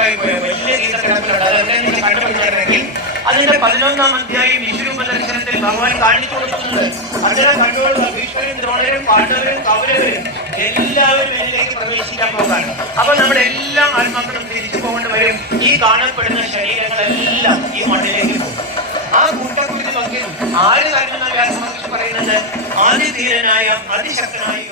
കട്ടായി പോയ വലിയ ഗീത കിടപ്പിലുണ്ട്. അതെവിടെ നിങ്ങൾ കണ്ടുപിടിച്ചിട്ടുണ്ടെങ്കിൽ അതിന്റെ 11-ാം അധ്യായം വിശ്വരൂപ ദർശനത്തിൽ ഭഗവാൻ കാണിച്ചു കൊടുക്കുന്നത് അദ്ദേഹം കണ്ടുകൊള്ളുക, ഭീഷ്മരും ദ്രോണരും പാണ്ഡവരും കൗരവരും എല്ലാവരും എന്നിലേക്ക് പ്രവേശിക്കാൻ പോകാണ്. അപ്പൊ നമ്മളെല്ലാം ആത്മാക്കളും തിരിച്ചു പോകേണ്ടി വരും. ഈ കാണപ്പെടുന്ന ശരീരങ്ങളെല്ലാം ഈ മണ്ണിലേക്ക് പോകും. ആ കൂട്ടക്കുറിച്ച് നോക്കിയാൽ ആര് കാരണം വ്യാസമഹർഷി പറയുന്നത് ആദിധീരനായ അതിശക്തനായ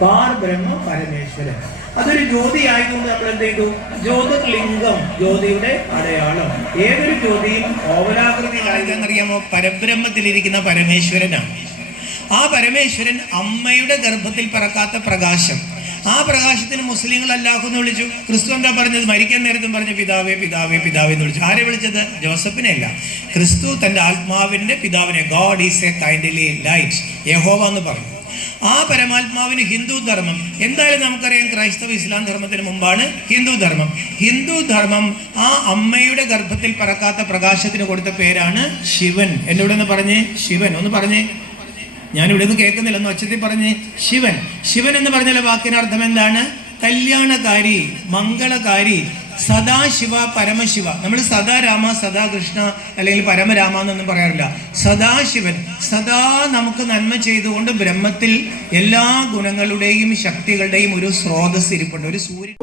പാർ ബ്രഹ്മ പരമേശ്വരൻ. അതൊരു ജ്യോതി ആയതുകൊണ്ട് നമ്മൾ എന്ത് ചെയ്തു? ജ്യോതിർലിംഗം, ജ്യോതിയുടെ അടയാളം. ഏതൊരു ജ്യോതിയും ഓവലാകൃതിയിലായതെന്നറിയാമോ? പരബ്രഹ്മത്തിലിരിക്കുന്ന പരമേശ്വരനാണ്. ആ പരമേശ്വരൻ അമ്മയുടെ ഗർഭത്തിൽ പറക്കാത്ത പ്രകാശം. ആ പ്രകാശത്തിന് മുസ്ലിങ്ങൾ അല്ലാഹു എന്ന് വിളിച്ചു. ക്രിസ്തു എന്താ പറഞ്ഞത്? മരിക്കാൻ നേരത്തും പറഞ്ഞ പിതാവേ പിതാവേ പിതാവേ എന്ന് വിളിച്ചു. ആരെ വിളിച്ചത്? ജോസഫിനെ അല്ല. ക്രിസ്തു തൻ്റെ ആത്മാവിൻ്റെ പിതാവിനെ, God is A kindly light, യഹോവ എന്ന് പറഞ്ഞു. ആ പരമാത്മാവിന് ഹിന്ദു ധർമ്മം, എന്തായാലും നമുക്കറിയാം ക്രൈസ്തവ ഇസ്ലാം ധർമ്മത്തിന് മുമ്പാണ് ഹിന്ദു ധർമ്മം. ഹിന്ദു ധർമ്മം ആ അമ്മയുടെ ഗർഭത്തിൽ പറക്കാത്ത പ്രകാശത്തിന് കൊടുത്ത പേരാണ് ശിവൻ. എന്നോട് ഒന്ന് പറഞ്ഞേ, ശിവൻ ഒന്ന് പറഞ്ഞേ. ഞാൻ ഇവിടെ നിന്ന് കേൾക്കുന്നില്ല, ഒന്ന് ഒച്ചത്തിൽ പറഞ്ഞ്. ശിവൻ. ശിവൻ എന്ന് പറഞ്ഞാൽ വാക്കിന് അർത്ഥം എന്താണ്? കല്യാണകാരി, മംഗളകാരി, സദാശിവ, പരമശിവ. നമ്മൾ സദാ രാമ, സദാ കൃഷ്ണ അല്ലെങ്കിൽ പരമരാമ എന്നൊന്നും പറയാറില്ല. സദാശിവൻ, സദാ നമുക്ക് നന്മ ചെയ്തുകൊണ്ട് ബ്രഹ്മത്തിൽ എല്ലാ ഗുണങ്ങളുടെയും ശക്തികളുടെയും ഒരു സ്രോതസ് ഇരിപ്പുണ്ട്, ഒരു സൂര്യൻ.